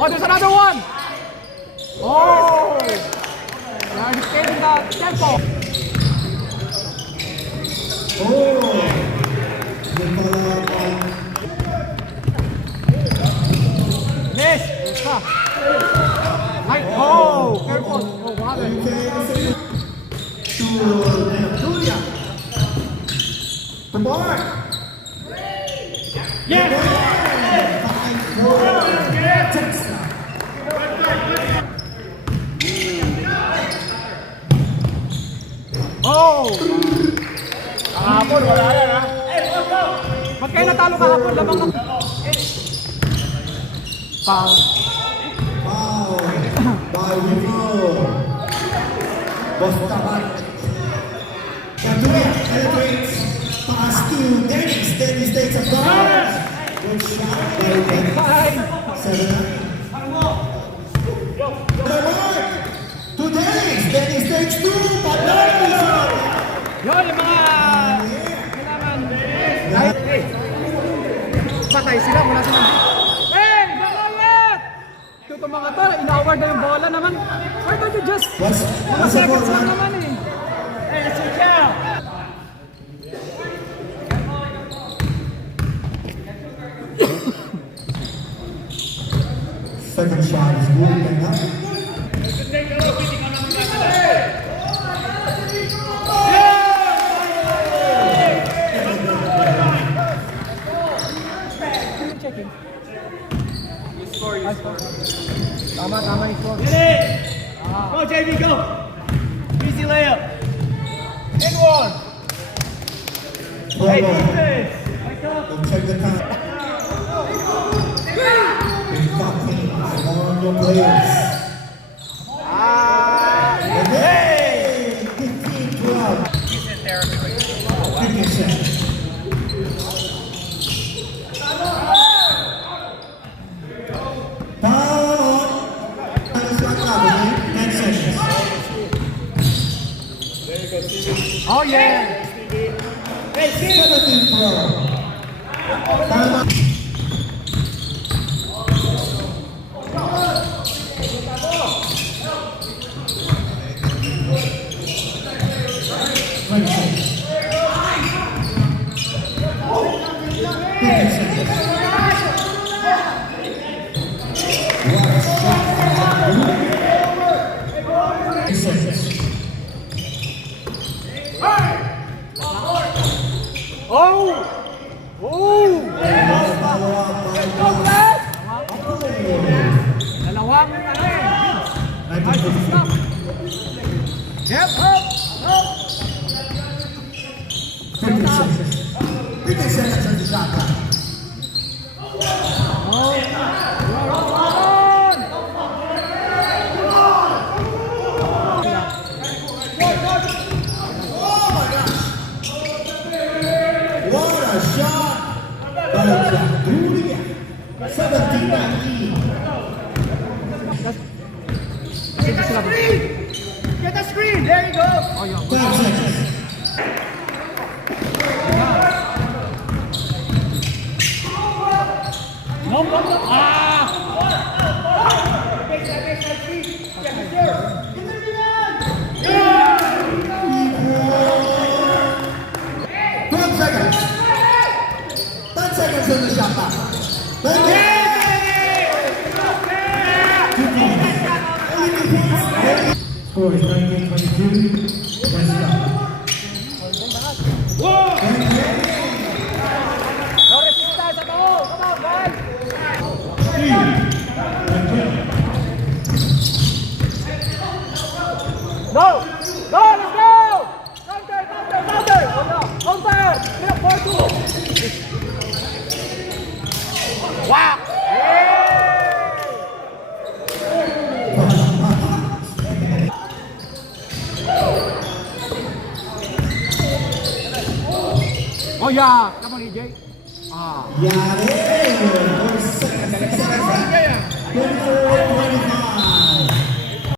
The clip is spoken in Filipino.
Oh, there's another one! Oh! They are dictating the tempo. Miss! Basta! Ay! Oh! Careful! Oh, what happened? Julia. The mark. Yes! Oh! Kahapon, wala yan ha? Magkaya natalo kahapon, lamang ang... Foul. Foul by Rico. Bostaman. Julia penetrates. Pass to Dennis. Dennis takes a foul. Good shot by Dennis. 7-9. The mark to Dennis. Dennis takes two. Patalas. Yun yung mga... Kailangan... Hey! Patay sila, wala sila. Hey! Gawalat! Ito mga to, in-award na yung bola naman. Why don't you just... Mga seconds lang naman eh. Hey, let's check out! Second shot is good. And up. Checking. Tama ni score. Go, JV, go! Easy layup. In one. Hey, defense. We'll check the time. On your players. And hey! 15-12. 50 seconds. Foul on. 10 seconds. Oh yeah! 17-12. Time out. Oh! Oh! Dalawang ano eh. Ay, stop. Yep, up, up. 50 seconds. 50 seconds on the shot clock. Oh! You're on! What a shot by Julia. 17-19. Get the screen. There you go. Oh, yeah. 5 seconds. No, no, no. Ah! 12 seconds. 10 seconds on the shot clock. Score is 19-22. Let's go. No resistance at all. Come on, guys. Go! Go! Let's go! Counter! Counter! Counter! Counter! Get up, 4-2. Wow! Oh yeah! Come on, EJ. Ah. Yare! 4 seconds. 6 seconds. 24.